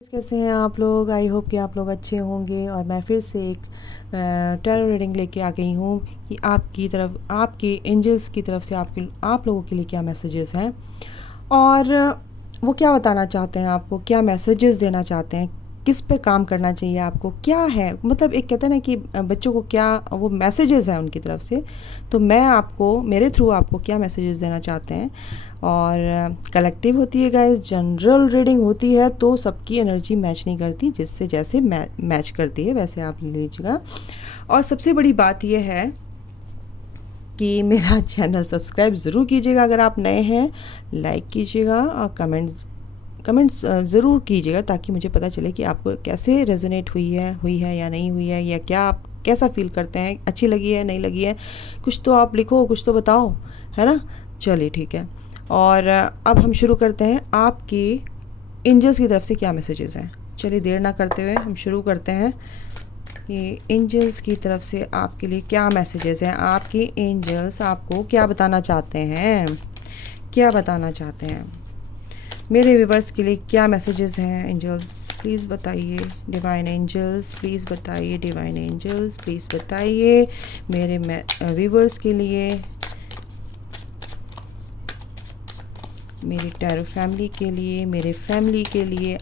कैसे हैं आप लोग। आई होप कि आप लोग अच्छे होंगे और मैं फिर से एक टैरो रीडिंग लेके आ गई हूँ कि आपकी तरफ आपके एंजल्स की तरफ से आप लोगों के लिए क्या मैसेजेस हैं और वो क्या बताना चाहते हैं, आपको क्या मैसेजेस देना चाहते हैं, किस पर काम करना चाहिए आपको, क्या है मतलब एक कहते हैं ना कि बच्चों को क्या वो मैसेजेस हैं उनकी तरफ से। तो मैं आपको मेरे थ्रू आपको क्या मैसेजेस देना चाहते हैं। और कलेक्टिव होती है गाइस, जनरल रीडिंग होती है तो सबकी एनर्जी मैच नहीं करती, जिससे जैसे मैच करती है वैसे आप ले लीजिएगा। और सबसे बड़ी बात यह है कि मेरा चैनल सब्सक्राइब ज़रूर कीजिएगा, अगर आप नए हैं लाइक कीजिएगा और कमेंट्स ज़रूर कीजिएगा ताकि मुझे पता चले कि आपको कैसे रेजोनेट हुई है या नहीं हुई है, या क्या आप कैसा फील करते हैं, अच्छी लगी है नहीं लगी है। कुछ तो आप लिखो, कुछ तो बताओ, है ना। चलिए ठीक है। और अब हम शुरू करते हैं आपकी एंजल्स की तरफ से क्या मैसेजेस हैं। चलिए देर ना करते हुए हम शुरू करते हैं कि एंजल्स की तरफ से आपके लिए क्या मैसेजेस हैं। आपके एंजल्स आपको क्या बताना चाहते हैं, क्या बताना चाहते हैं, मेरे व्यूवर्स के लिए क्या मैसेजेस हैं। एंजल्स प्लीज़ बताइए, डिवाइन एंजल्स प्लीज़ बताइए, डिवाइन एंजल्स प्लीज़ बताइए मेरे व्यूवर्स के लिए, मेरी टैरो फैमिली के लिए, मेरे फैमिली के लिए।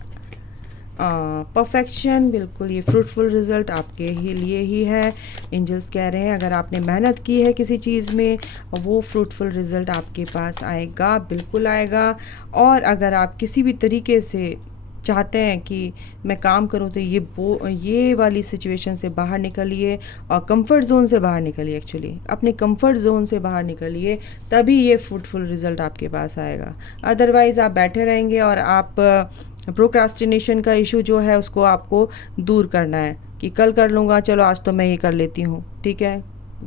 परफेक्शन, बिल्कुल ये फ्रूटफुल रिज़ल्ट आपके ही लिए ही है। एंजल्स कह रहे हैं अगर आपने मेहनत की है किसी चीज़ में, वो फ्रूटफुल रिज़ल्ट आपके पास आएगा, बिल्कुल आएगा। और अगर आप किसी भी तरीके से चाहते हैं कि मैं काम करूं तो ये वाली सिचुएशन से बाहर निकलिए और कंफर्ट ज़ोन से बाहर निकलिए, एक्चुअली अपने कंफर्ट ज़ोन से बाहर निकलिए, तभी ये फ्रूटफुल रिज़ल्ट आपके पास आएगा। अदरवाइज़ आप बैठे रहेंगे और आप प्रोक्रास्टिनेशन का इशू जो है उसको आपको दूर करना है कि कल कर लूँगा, चलो आज तो मैं ये कर लेती हूँ, ठीक है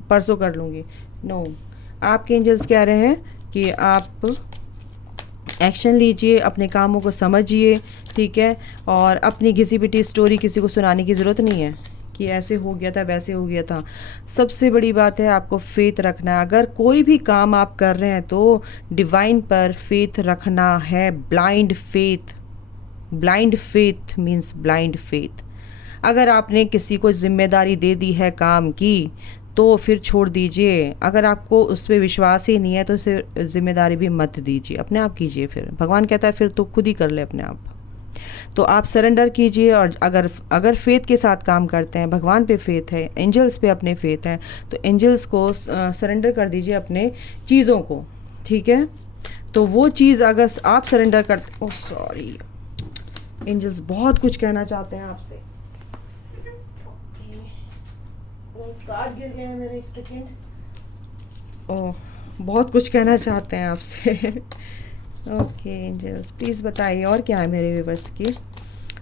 परसों कर लूँगी। नो, आपके एंजल्स कह रहे हैं कि आप एक्शन लीजिए, अपने कामों को समझिए, ठीक है। और अपनी घिसी पिटी स्टोरी किसी को सुनाने की ज़रूरत नहीं है कि ऐसे हो गया था वैसे हो गया था। सबसे बड़ी बात है आपको फेथ रखना है। अगर कोई भी काम आप कर रहे हैं तो डिवाइन पर फेथ रखना है, blind faith. Blind faith means blind faith. अगर आपने किसी को जिम्मेदारी दे दी है काम की तो फिर छोड़ दीजिए। अगर आपको उस पर विश्वास ही नहीं है तो फिर जिम्मेदारी भी मत दीजिए, अपने आप कीजिए। फिर भगवान कहता है फिर तो खुद ही कर ले अपने आप। तो आप सरेंडर कीजिए। और अगर फेथ के साथ काम करते हैं, भगवान पे फेथ है, एंजल्स पे अपने फेथ है, तो एंजल्स को सरेंडर कर दीजिए अपने चीज़ों को, ठीक है। तो वो चीज़ अगर आप सरेंडर कर, ओह सॉरी, एंजल्स बहुत कुछ कहना चाहते हैं आपसे। कार्ड गिर गए हैं मेरे, एक सेकेंड। ओह, बहुत कुछ कहना चाहते हैं आपसे। ओके एंजल्स प्लीज़ बताइए और क्या है मेरे व्यूवर्स के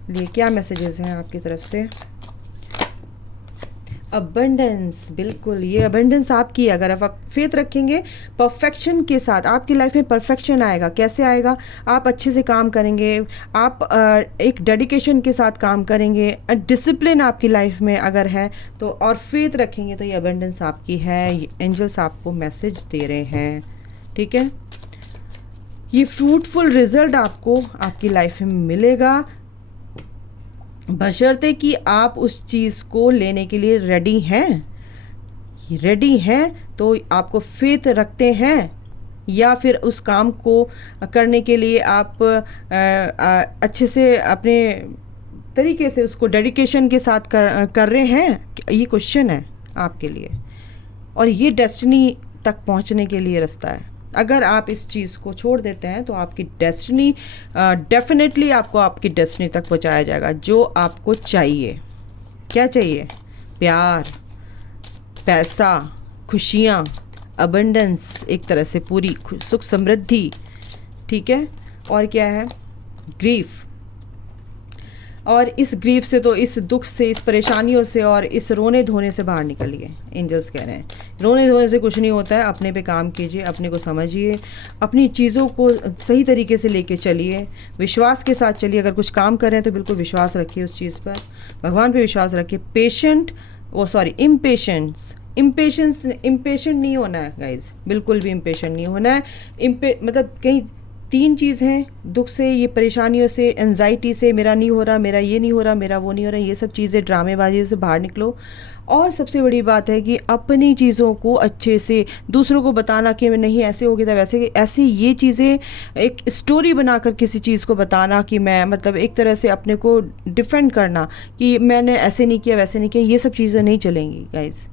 लिए, क्या मैसेजेस हैं आपकी तरफ से। अबंडेंस, बिल्कुल ये अबंडेंस आपकी है। अगर आप फेथ रखेंगे परफेक्शन के साथ, आपकी लाइफ में परफेक्शन आएगा। कैसे आएगा? आप अच्छे से काम करेंगे, आप एक डेडिकेशन के साथ काम करेंगे, डिसिप्लिन आपकी लाइफ में अगर है तो, और फेथ रखेंगे तो ये अबंडेंस आपकी है। एंजल्स आपको मैसेज दे रहे हैं, ठीक है। ये फ्रूटफुल रिजल्ट आपको आपकी लाइफ में मिलेगा, बशर्ते कि आप उस चीज़ को लेने के लिए रेडी हैं तो आपको फेथ रखते हैं, या फिर उस काम को करने के लिए आप अच्छे से अपने तरीके से उसको डेडिकेशन के साथ कर रहे हैं, ये क्वेश्चन है आपके लिए। और ये डेस्टिनी तक पहुंचने के लिए रास्ता है। अगर आप इस चीज़ को छोड़ देते हैं तो आपकी डेस्टिनी, डेफिनेटली आपको आपकी डेस्टिनी तक पहुंचाया जाएगा जो आपको चाहिए। क्या चाहिए? प्यार, पैसा, खुशियाँ, अबंडेंस, एक तरह से पूरी सुख समृद्धि, ठीक है। और क्या है? ग्रीफ। और इस ग्रीफ से, तो इस दुख से, इस परेशानियों से और इस रोने धोने से बाहर निकलिए। एंजल्स कह रहे हैं रोने धोने से कुछ नहीं होता है, अपने पे काम कीजिए, अपने को समझिए, अपनी चीज़ों को सही तरीके से लेके चलिए, विश्वास के साथ चलिए। अगर कुछ काम कर रहे हैं तो बिल्कुल विश्वास रखिए उस चीज़ पर, भगवान पे विश्वास रखिए। इम्पेशेंट नहीं होना है गाइज, बिल्कुल भी इम्पेशेंट नहीं होना है। मतलब कहीं 3 चीज़ हैं, दुख से, ये परेशानियों से, एंजाइटी से, मेरा नहीं हो रहा, मेरा ये नहीं हो रहा, मेरा वो नहीं हो रहा, ये सब चीज़ें ड्रामेबाजी से बाहर निकलो। और सबसे बड़ी बात है कि अपनी चीज़ों को अच्छे से दूसरों को बताना कि मैं नहीं ऐसे हो गया था वैसे, ऐसे ये चीज़ें एक स्टोरी बनाकर किसी चीज़ को बताना कि मैं मतलब एक तरह से अपने को डिफेंड करना कि मैंने ऐसे नहीं किया वैसे नहीं किया, ये सब चीज़ें नहीं चलेंगी गाइज़।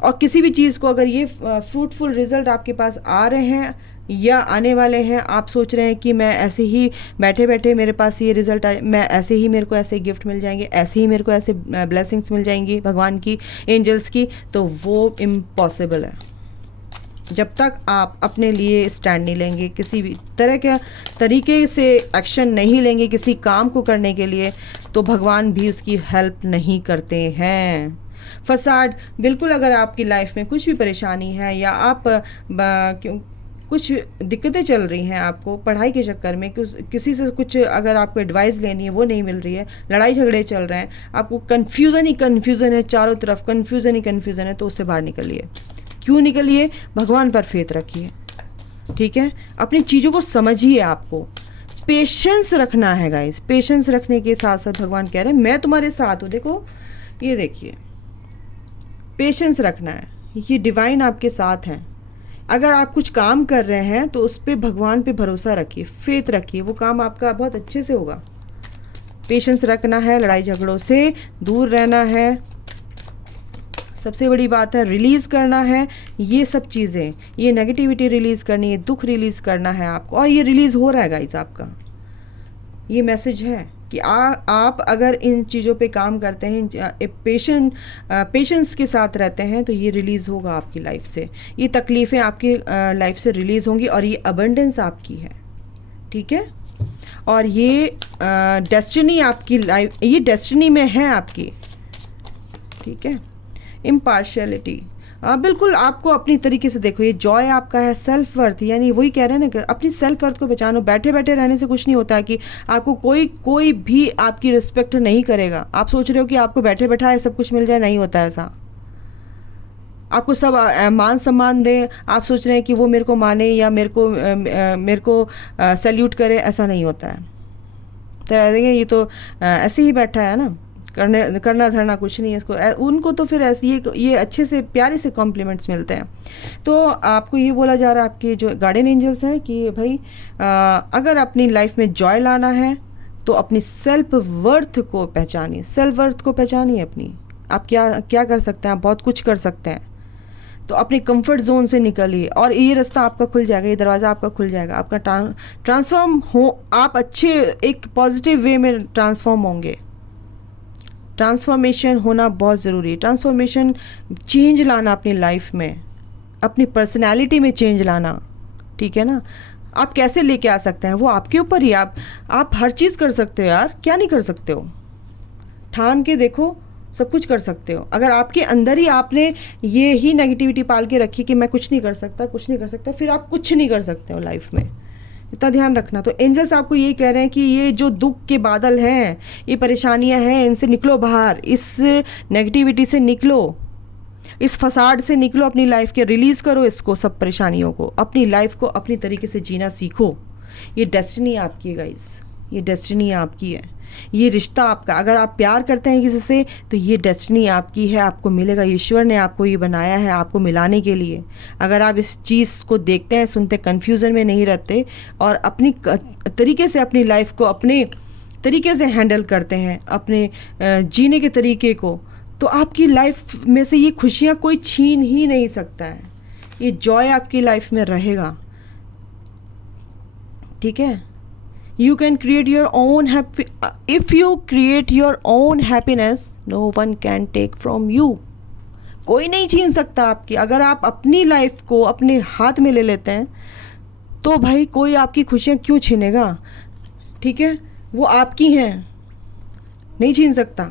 और किसी भी चीज़ को अगर ये फ्रूटफुल रिजल्ट आपके पास आ रहे हैं या आने वाले हैं, आप सोच रहे हैं कि मैं ऐसे ही बैठे बैठे मेरे पास ये रिज़ल्ट आए, मैं ऐसे ही मेरे को ऐसे गिफ्ट मिल जाएंगे, ऐसे ही मेरे को ऐसे ब्लेसिंग्स मिल जाएंगी भगवान की, एंजल्स की, तो वो इम्पॉसिबल है। जब तक आप अपने लिए स्टैंड नहीं लेंगे, किसी भी तरह के तरीके से एक्शन नहीं लेंगे किसी काम को करने के लिए, तो भगवान भी उसकी हेल्प नहीं करते हैं। फसाड बिल्कुल, अगर आपकी लाइफ में कुछ भी परेशानी है या आप कुछ दिक्कतें चल रही हैं, आपको पढ़ाई के चक्कर में किसी से कुछ अगर आपको एडवाइस लेनी है वो नहीं मिल रही है, लड़ाई झगड़े चल रहे हैं, आपको कन्फ्यूज़न ही कन्फ्यूज़न है, चारों तरफ कन्फ्यूज़न ही कन्फ्यूज़न है, तो उससे बाहर निकलिए। क्यों निकलिए? भगवान पर फेथ रखिए, ठीक है? अपनी चीज़ों को समझिए, आपको पेशेंस रखना है गाइस। पेशेंस रखने के साथ साथ भगवान कह रहे हैं मैं तुम्हारे साथ हूँ। देखो ये देखिए, पेशेंस रखना है, ये डिवाइन आपके साथ हैं। अगर आप कुछ काम कर रहे हैं तो उस पर भगवान पे भरोसा रखिए, फेथ रखिए, वो काम आपका बहुत अच्छे से होगा। पेशेंस रखना है, लड़ाई झगड़ों से दूर रहना है, सबसे बड़ी बात है रिलीज़ करना है ये सब चीज़ें, ये नेगेटिविटी रिलीज़ करनी है, दुख रिलीज़ करना है आपको, और ये रिलीज़ हो रहा है गाइस। आपका ये मैसेज है कि आप अगर इन चीज़ों पे काम करते हैं, पेशेंस के साथ रहते हैं, तो ये रिलीज़ होगा आपकी लाइफ से, ये तकलीफ़ें आपकी लाइफ से रिलीज़ होंगी, और ये अबंडेंस आपकी है, ठीक है? और ये डेस्टिनी आपकी लाइफ, ये डेस्टिनी में है आपकी, ठीक है? इम्पार्शियलिटी, बिल्कुल आपको अपनी तरीके से देखो, ये जॉय आपका है, सेल्फ वर्थ, यानी वही कह रहे हैं ना कि अपनी सेल्फ वर्थ को पहचानो। बैठे बैठे रहने से कुछ नहीं होता है कि आपको कोई भी आपकी रिस्पेक्ट नहीं करेगा। आप सोच रहे हो कि आपको बैठे बैठा है सब कुछ मिल जाए, नहीं होता ऐसा। आपको सब मान सम्मान दें, आप सोच रहे हैं कि वो मेरे को माने या मेरे को सैल्यूट करे, ऐसा नहीं होता है। तो ये तो ऐसे ही बैठा है ना, करना धरना कुछ नहीं है इसको, उनको तो फिर ऐसे ये अच्छे से प्यारे से कॉम्प्लीमेंट्स मिलते हैं। तो आपको ये बोला जा रहा है आपके जो गार्डियन एंजल्स हैं कि भाई अगर अपनी लाइफ में जॉय लाना है तो अपनी सेल्फ वर्थ को पहचानिए, सेल्फ वर्थ को पहचानिए अपनी। आप क्या कर सकते हैं? आप बहुत कुछ कर सकते हैं। तो अपने कंफर्ट जोन से निकलिए और ये रास्ता आपका खुल जाएगा, ये दरवाज़ा आपका खुल जाएगा, आपका ट्रांसफॉर्म हो, आप अच्छे एक पॉजिटिव वे में ट्रांसफॉर्म होंगे। ट्रांसफॉर्मेशन होना बहुत ज़रूरी है। ट्रांसफॉर्मेशन, चेंज लाना अपनी लाइफ में, अपनी पर्सनैलिटी में चेंज लाना, ठीक है ना? आप कैसे लेके आ सकते हैं वो आपके ऊपर ही। आप हर चीज़ कर सकते हो यार, क्या नहीं कर सकते हो? ठान के देखो, सब कुछ कर सकते हो। अगर आपके अंदर ही आपने ये ही नेगेटिविटी पाल के रखी कि मैं कुछ नहीं कर सकता, कुछ नहीं कर सकता, फिर आप कुछ नहीं कर सकते हो लाइफ में। इतना ध्यान रखना। तो एंजल्स आपको ये कह रहे हैं कि ये जो दुख के बादल हैं, ये परेशानियां हैं, इनसे निकलो बाहर, इस नेगेटिविटी से निकलो, इस फसाड से निकलो, अपनी लाइफ के रिलीज़ करो इसको, सब परेशानियों को, अपनी लाइफ को अपनी तरीके से जीना सीखो। ये डेस्टिनी आपकी है गाइस, ये डेस्टिनी आपकी है, ये रिश्ता आपका। अगर आप प्यार करते हैं किसी से तो ये डेस्टिनी आपकी है, आपको मिलेगा। ईश्वर ने आपको ये बनाया है आपको मिलाने के लिए। अगर आप इस चीज़ को देखते हैं, सुनते, कन्फ्यूज़न में नहीं रहते और अपनी तरीके से अपनी लाइफ को अपने तरीके से हैंडल करते हैं, अपने जीने के तरीके को, तो आपकी लाइफ में से ये खुशियाँ कोई छीन ही नहीं सकता है। ये जॉय आपकी लाइफ में रहेगा, ठीक है? You can create your own if you create your own happiness, no one can take from you. कोई नहीं छीन सकता आपकी। अगर आप अपनी लाइफ को अपने हाथ में ले लेते हैं तो भाई कोई आपकी खुशियाँ क्यों छीनेगा, ठीक है? वो आपकी हैं, नहीं छीन सकता।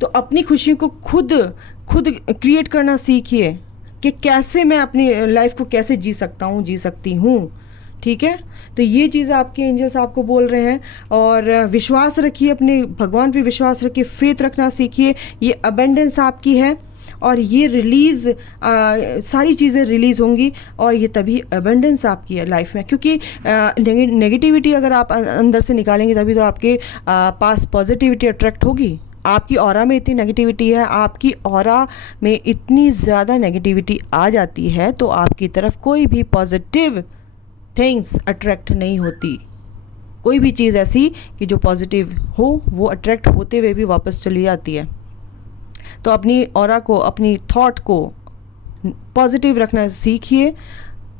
तो अपनी खुशी को खुद क्रिएट करना सीखिए कि कैसे मैं अपनी लाइफ को कैसे जी सकता हूँ, जी सकती हूँ, ठीक है? तो ये चीज़ आपके एंजल्स आपको बोल रहे हैं। और विश्वास रखिए, अपने भगवान पे विश्वास रखिए, फेथ रखना सीखिए। ये अबेंडेंस आपकी है, और ये रिलीज़ सारी चीज़ें रिलीज़ होंगी, और ये तभी अबंडेंस आपकी लाइफ में, क्योंकि नेगेटिविटी अगर आप अंदर से निकालेंगे तभी तो आपके पास पॉजिटिविटी अट्रैक्ट होगी। आपकी ऑरा में इतनी नेगेटिविटी है, आपकी ऑरा में इतनी ज़्यादा नेगेटिविटी आ जाती है, तो आपकी तरफ कोई भी पॉजिटिव थिंग्स अट्रैक्ट नहीं होती। कोई भी चीज़ ऐसी कि जो पॉजिटिव हो वो अट्रैक्ट होते हुए भी वापस चली जाती है। तो अपनी ऑरा को, अपनी थॉट को पॉजिटिव रखना सीखिए।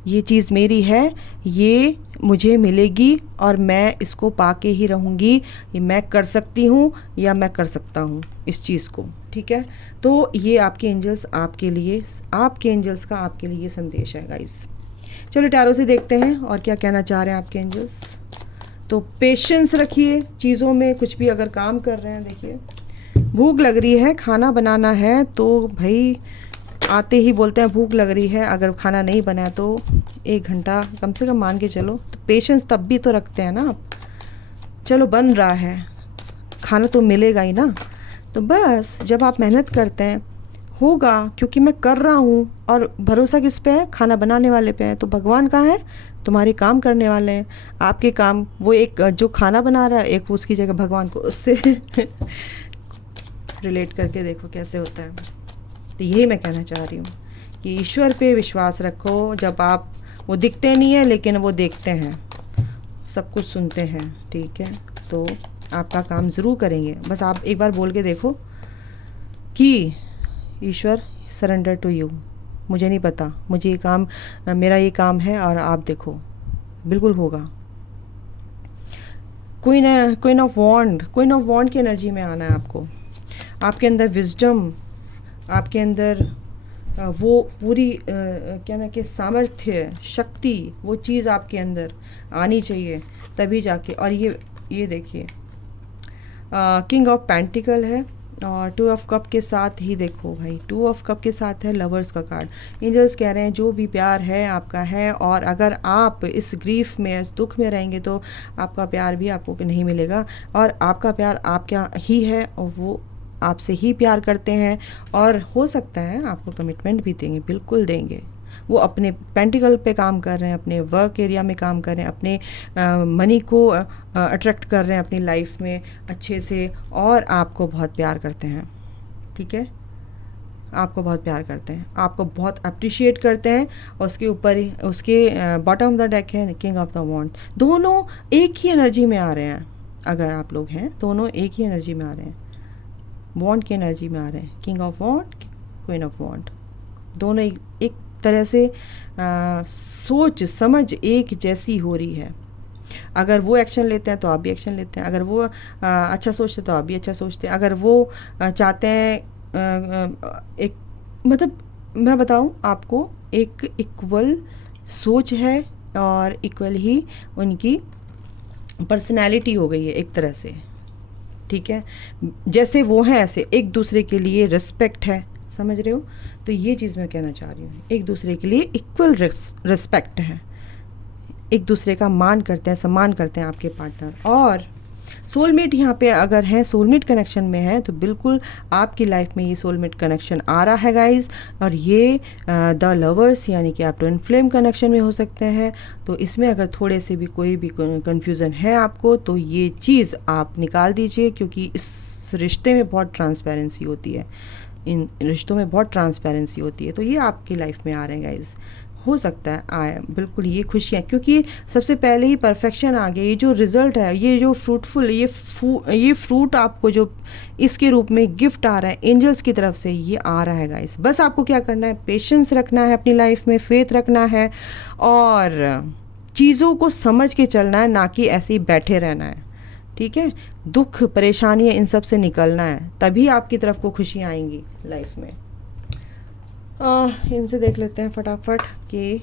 ये चीज़ मेरी है, ये मुझे मिलेगी और मैं इसको पाके ही रहूँगी, ये मैं कर सकती हूँ या मैं कर सकता हूँ इस चीज़ को, ठीक है। तो ये आपके एंजल्स आपके लिए, आपके एंजल्स का आपके लिए संदेश है गाइस। चलो टैरो से देखते हैं और क्या कहना चाह रहे हैं आपके एंजल्स। तो पेशेंस रखिए चीज़ों में, कुछ भी अगर काम कर रहे हैं। देखिए भूख लग रही है, खाना बनाना है, तो भाई आते ही बोलते हैं भूख लग रही है, अगर खाना नहीं बना है तो 1 घंटा कम से कम मान के चलो। तो पेशेंस तब भी तो रखते हैं ना आप। चलो बन रहा है, खाना तो मिलेगा ही ना। तो बस जब आप मेहनत करते हैं होगा, क्योंकि मैं कर रहा हूँ, और भरोसा किस पे है? खाना बनाने वाले पे है। तो भगवान कहाँ है? तुम्हारे काम करने वाले हैं। आपके काम, वो एक जो खाना बना रहा है, एक उसकी जगह भगवान को उससे रिलेट करके देखो कैसे होता है। तो यही मैं कहना चाह रही हूँ कि ईश्वर पे विश्वास रखो। जब आप, वो दिखते नहीं है लेकिन वो देखते हैं, सब कुछ सुनते हैं, ठीक है। तो आपका काम ज़रूर करेंगे। बस आप एक बार बोल के देखो कि ईश्वर सरेंडर टू यू, मुझे नहीं पता, मुझे ये काम, मेरा ये काम है, और आप देखो बिल्कुल होगा। क्वीन ऑफ वॉन्ड की एनर्जी में आना है आपको। आपके अंदर विजडम, आपके अंदर वो पूरी क्या ना कि सामर्थ्य, शक्ति, वो चीज़ आपके अंदर आनी चाहिए तभी जाके। और ये देखिए किंग ऑफ पेंटिकल है, और 2 ऑफ कप के साथ ही देखो भाई, 2 ऑफ कप के साथ है लवर्स का कार्ड। एंजल्स कह रहे हैं जो भी प्यार है आपका है, और अगर आप इस ग्रीफ में, इस दुख में रहेंगे तो आपका प्यार भी आपको नहीं मिलेगा। और आपका प्यार आपका ही है, और वो आपसे ही प्यार करते हैं, और हो सकता है आपको कमिटमेंट भी देंगे, बिल्कुल देंगे। वो अपने पेंटिकल पे काम कर रहे हैं, अपने वर्क एरिया में काम कर रहे हैं, अपने मनी को अट्रैक्ट कर रहे हैं अपनी लाइफ में अच्छे से, और आपको बहुत प्यार करते हैं, ठीक है। आपको बहुत प्यार करते हैं, आपको बहुत अप्रिशिएट करते हैं। और उसके ऊपर ही, उसके बॉटम ऑफ द डेक है किंग ऑफ द वॉन्ड। दोनों एक ही एनर्जी में आ रहे हैं। अगर आप लोग हैं, दोनों एक ही एनर्जी में आ रहे हैं, वॉन्ड की एनर्जी में आ रहे हैं। King of wand, queen of wand, दोनों एक तरह से सोच समझ एक जैसी हो रही है। अगर वो एक्शन लेते हैं तो आप भी एक्शन लेते हैं, अगर वो अच्छा सोचते हैं तो आप भी अच्छा सोचते हैं। अगर वो चाहते हैं एक, मतलब मैं बताऊं आपको, एक इक्वल सोच है, और इक्वल ही उनकी पर्सनैलिटी हो गई है एक तरह से, ठीक है। जैसे वो हैं ऐसे एक दूसरे के लिए रिस्पेक्ट है, समझ रहे हो। तो ये चीज़ मैं कहना चाह रही हूँ, एक दूसरे के लिए इक्वल रिस्पेक्ट है, एक दूसरे का मान करते हैं, सम्मान करते हैं आपके पार्टनर। और सोलमेट यहाँ पे अगर है, सोलमेट कनेक्शन में है, तो बिल्कुल आपकी लाइफ में ये सोलमेट कनेक्शन आ रहा है गाइस। और ये द लवर्स यानी कि आप ट्विन फ्लेम कनेक्शन में हो सकते हैं। तो इसमें अगर थोड़े से भी कोई भी कन्फ्यूज़न है आपको, तो ये चीज़ आप निकाल दीजिए, क्योंकि इस रिश्ते में बहुत ट्रांसपेरेंसी होती है, इन रिश्तों में बहुत ट्रांसपेरेंसी होती है। तो ये आपकी लाइफ में आ रहे हैं गाइस, हो सकता है आए बिल्कुल ये खुशियाँ, क्योंकि सबसे पहले ही परफेक्शन आ गया। ये जो रिज़ल्ट है, ये जो फ्रूटफुल, ये फ्रूट आपको जो इसके रूप में गिफ्ट आ रहा है एंजल्स की तरफ से, ये आ रहा है गाइस। बस आपको क्या करना है, पेशेंस रखना है अपनी लाइफ में, फेथ रखना है, और चीज़ों को समझ के चलना है, ना कि ऐसे ही बैठे रहना है, ठीक है। दुख परेशानियाँ इन सब से निकलना है, तभी आपकी तरफ को खुशियाँ आएंगी लाइफ में। इनसे देख लेते हैं फटाफट कि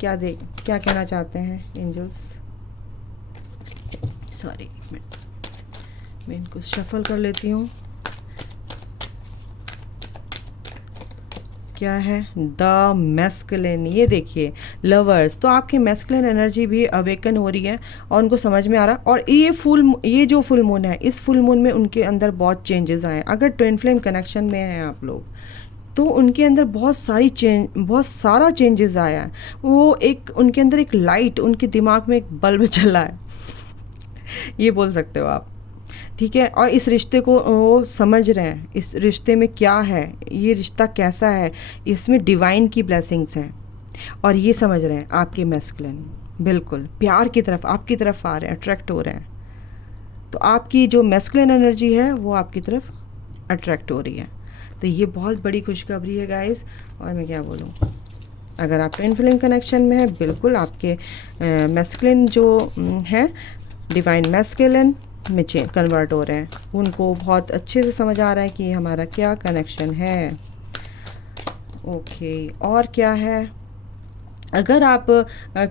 क्या कहना चाहते हैं एंजल्स। सॉरी, एक मिनट, मैं इनको शफल कर लेती हूँ क्या है, द मैस्कुलिन। ये देखिए लवर्स, तो आपकी मैस्कुलिन एनर्जी भी अवेकन हो रही है और उनको समझ में आ रहा है। और ये जो फुल मून है, इस फुल मून में उनके अंदर बहुत चेंजेस आए। अगर ट्विन फ्लेम कनेक्शन में हैं आप लोग, तो उनके अंदर बहुत सारा चेंजेस आया है। वो एक उनके अंदर एक लाइट, उनके दिमाग में एक बल्ब चला है ये बोल सकते हो आप, ठीक है। और इस रिश्ते को वो समझ रहे हैं, इस रिश्ते में क्या है, ये रिश्ता कैसा है, इसमें डिवाइन की ब्लेसिंग्स हैं और ये समझ रहे हैं। आपके मैस्कुलिन बिल्कुल प्यार की तरफ, आपकी तरफ आ रहे हैं, अट्रैक्ट हो रहे हैं। तो आपकी जो मैस्कुलिन एनर्जी है वो आपकी तरफ अट्रैक्ट हो रही है। तो ये बहुत बड़ी खुशखबरी है गाइस। और मैं क्या बोलूँ, अगर आप ट्विन फ्लेम कनेक्शन में है, बिल्कुल आपके मैस्कुलिन जो है, डिवाइन मैस्कुलिन में कन्वर्ट हो रहे हैं। उनको बहुत अच्छे से समझ आ रहा है कि हमारा क्या कनेक्शन है। ओके, और क्या है, अगर आप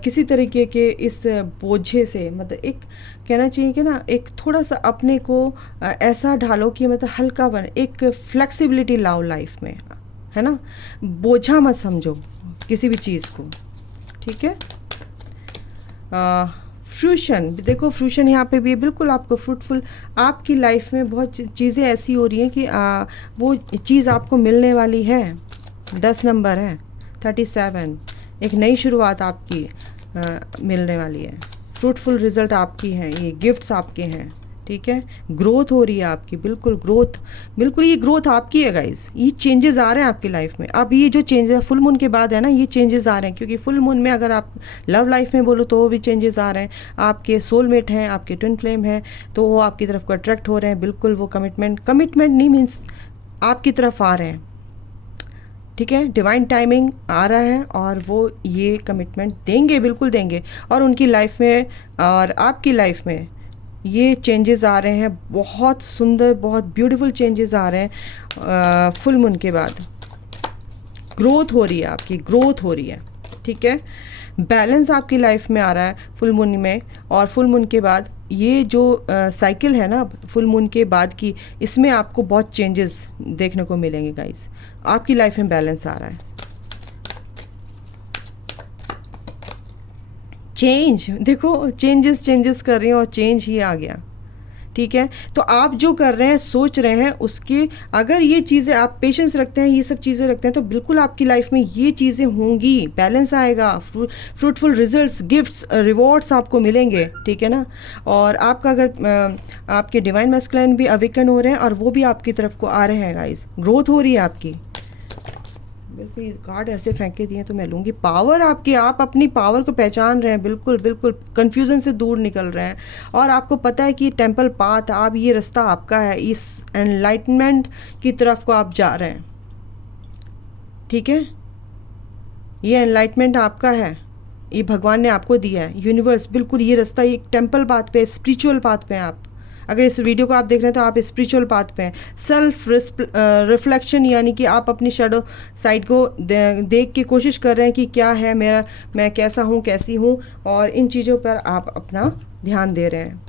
किसी तरीके के इस बोझे से, मतलब एक कहना चाहिए कि ना, एक थोड़ा सा अपने को ऐसा ढालो कि मतलब हल्का बने, एक फ्लेक्सिबिलिटी लाओ लाइफ में, है ना। बोझा मत समझो किसी भी चीज़ को, ठीक है। फ्रूशन, देखो फ्रूशन यहाँ पे भी है, बिल्कुल आपको फ्रूटफुल, आपकी लाइफ में बहुत चीज़ें ऐसी हो रही हैं कि वो चीज़ आपको मिलने वाली है। 10 नंबर है, 37, एक नई शुरुआत आपकी मिलने वाली है। फ्रूटफुल रिजल्ट आपकी हैं, ये गिफ्ट्स आपके हैं, ठीक है। ग्रोथ हो रही है आपकी, बिल्कुल ग्रोथ, बिल्कुल ये ग्रोथ आपकी है गाइस। ये चेंजेस आ रहे हैं आपकी लाइफ में। अब ये जो चेंजेस फुल मून के बाद है ना, ये चेंजेस आ रहे हैं, क्योंकि फुल मून में अगर आप लव लाइफ में बोलो तो वो भी चेंजेस आ रहे हैं। आपके सोलमेट हैं, आपके ट्विन फ्लेम हैं, तो वो आपकी तरफ को अट्रैक्ट हो रहे हैं। बिल्कुल वो कमिटमेंट नहीं मीन्स आपकी तरफ आ रहे हैं, ठीक है। डिवाइन टाइमिंग आ रहा है और वो ये कमिटमेंट देंगे, बिल्कुल देंगे। और उनकी लाइफ में और आपकी लाइफ में ये चेंजेस आ रहे हैं, बहुत सुंदर, बहुत ब्यूटीफुल चेंजेस आ रहे हैं। फुल मून के बाद ग्रोथ हो रही है, आपकी ग्रोथ हो रही है, ठीक है। बैलेंस आपकी लाइफ में आ रहा है फुल मून में। और फुल मून के बाद ये जो साइकिल है ना फुल मून के बाद की, इसमें आपको बहुत चेंजेस देखने को मिलेंगे गाइस। आपकी लाइफ में बैलेंस आ रहा है। चेंज, देखो चेंजेस कर रही हैं और चेंज ही आ गया, ठीक है। तो आप जो कर रहे हैं, सोच रहे हैं, उसके अगर ये चीज़ें आप पेशेंस रखते हैं, ये सब चीज़ें रखते हैं, तो बिल्कुल आपकी लाइफ में ये चीज़ें होंगी, बैलेंस आएगा, फ्रूटफुल रिजल्ट्स, गिफ्ट्स, रिवॉर्ड्स आपको मिलेंगे, ठीक है ना। और आपका अगर आपके डिवाइन मैस्कुलिन भी अवेकन हो रहे हैं और वो भी आपकी तरफ को आ रहे हैं गाइस, ग्रोथ हो रही है आपकी। बिल्कुल ये कार्ड ऐसे फेंक के दिए तो मैं लूँगी। पावर आपकी, आप अपनी पावर को पहचान रहे हैं, बिल्कुल बिल्कुल कन्फ्यूज़न से दूर निकल रहे हैं। और आपको पता है कि टेम्पल पाथ, आप ये रास्ता आपका है, इस एनलाइटमेंट की तरफ को आप जा रहे हैं, ठीक है। ये एनलाइटमेंट आपका है, ये भगवान ने आपको दिया है, यूनिवर्स, बिल्कुल ये रास्ता, एक टेम्पल पाथ पे, स्पिरिचुअल पाथ पे आप। अगर इस वीडियो को आप देख रहे हैं तो आप स्पिरिचुअल पाथ पे हैं। सेल्फ रिफ्लेक्शन, यानी कि आप अपनी शैडो साइड को देख के कोशिश कर रहे हैं कि क्या है मेरा, मैं कैसा हूँ, कैसी हूँ, और इन चीज़ों पर आप अपना ध्यान दे रहे हैं,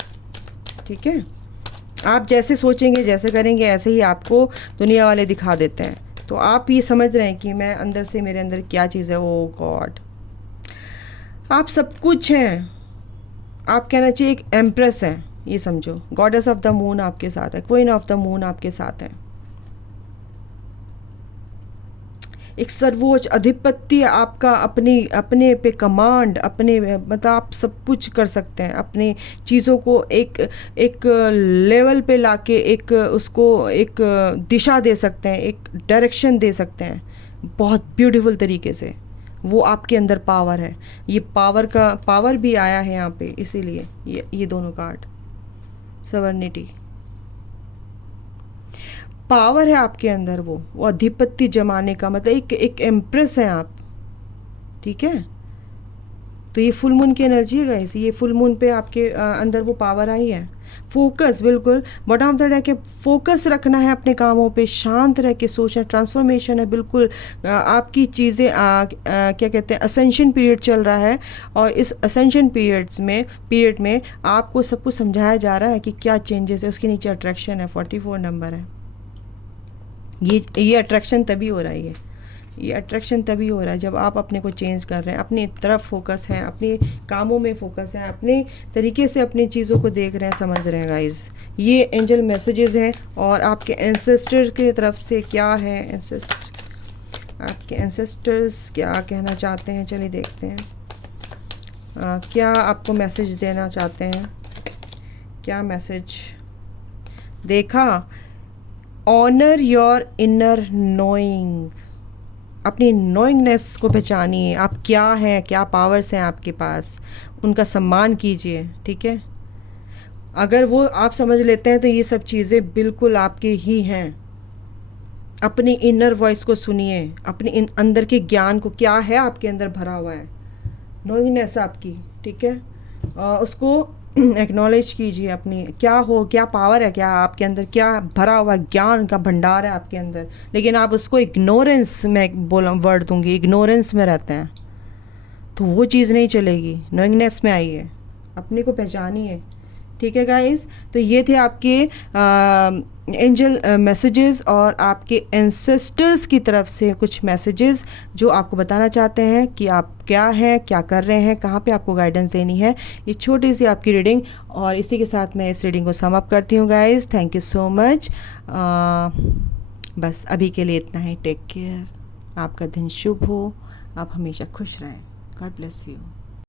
ठीक है। आप जैसे सोचेंगे, जैसे करेंगे, ऐसे ही आपको दुनिया वाले दिखा देते हैं। तो आप ये समझ रहे हैं कि मैं अंदर से, मेरे अंदर क्या चीज़ है। ओ गॉड, आप सब कुछ हैं। आप कहना चाहिए एक एम्प्रेस हैं, ये समझो। गॉडेस ऑफ द मून आपके साथ है, क्वीन ऑफ द मून आपके साथ है। एक सर्वोच्च अधिपत्य आपका, अपने पे कमांड, अपने मतलब आप सब कुछ कर सकते हैं। अपने चीज़ों को एक लेवल पे लाके एक उसको एक दिशा दे सकते हैं, एक डायरेक्शन दे सकते हैं बहुत ब्यूटीफुल तरीके से। वो आपके अंदर पावर है। ये पावर भी आया है यहाँ पे, इसीलिए ये दोनों कार्ड, सवर्निटी, पावर है आपके अंदर, वो अधिपत्य जमाने का, मतलब एक एम्प्रेस है आप, ठीक है। तो ये फुल मून की एनर्जी है गाइस, ये फुल मून पे आपके अंदर वो पावर आई है। फोकस, बिल्कुल बॉटम ऑफ द डेक है, फोकस रखना है अपने कामों पे, शांत रह के सोचना, ट्रांसफॉर्मेशन है बिल्कुल। आपकी चीज़ें क्या कहते हैं, असेंशन पीरियड चल रहा है, और इस असेंशन पीरियड में आपको सब कुछ समझाया जा रहा है कि क्या चेंजेस है। उसके नीचे अट्रैक्शन है, 44 नंबर है। ये अट्रैक्शन तभी हो रहा है, ये अट्रैक्शन तभी हो रहा है जब आप अपने को चेंज कर रहे हैं, अपनी तरफ फोकस है, अपने कामों में फोकस है, अपने तरीके से अपनी चीज़ों को देख रहे हैं, समझ रहे हैं गाइस। ये एंजल मैसेजेस हैं और आपके एंसेस्टर की तरफ से क्या है, आपके एंसेस्टर्स क्या कहना चाहते हैं, चलिए देखते हैं। क्या आपको मैसेज देना चाहते हैं, क्या मैसेज देखा। ऑनर योर इनर नोइंग, अपनी नोइंगनेस को पहचानिए, आप क्या हैं, क्या पावर्स हैं आपके पास, उनका सम्मान कीजिए, ठीक है। अगर वो आप समझ लेते हैं तो ये सब चीज़ें बिल्कुल आपकी ही हैं। अपनी इनर वॉइस को सुनिए, अपनी अंदर के ज्ञान को, क्या है आपके अंदर भरा हुआ है, नोइंगनेस आपकी, ठीक है। उसको एक्नॉलेज कीजिए, अपनी क्या पावर है, क्या आपके अंदर क्या भरा हुआ ज्ञान का भंडार है आपके अंदर, लेकिन आप उसको इग्नोरेंस में वर्ड दूंगी, इग्नोरेंस में रहते हैं, तो वो चीज़ नहीं चलेगी। नोइंगनेस में आइए, अपने को पहचानिए, ठीक है गाइस। तो ये थे आपके एंजल मैसेजेस और आपके एंसेस्टर्स की तरफ से कुछ मैसेजेस जो आपको बताना चाहते हैं कि आप क्या हैं, क्या कर रहे हैं, कहाँ पे आपको गाइडेंस देनी है। ये छोटी सी आपकी रीडिंग, और इसी के साथ मैं इस रीडिंग को सम अप करती हूँ guys. Thank you so much. बस अभी के लिए इतना ही। टेक केयर, आपका दिन शुभ हो, आप हमेशा खुश रहें। God bless you.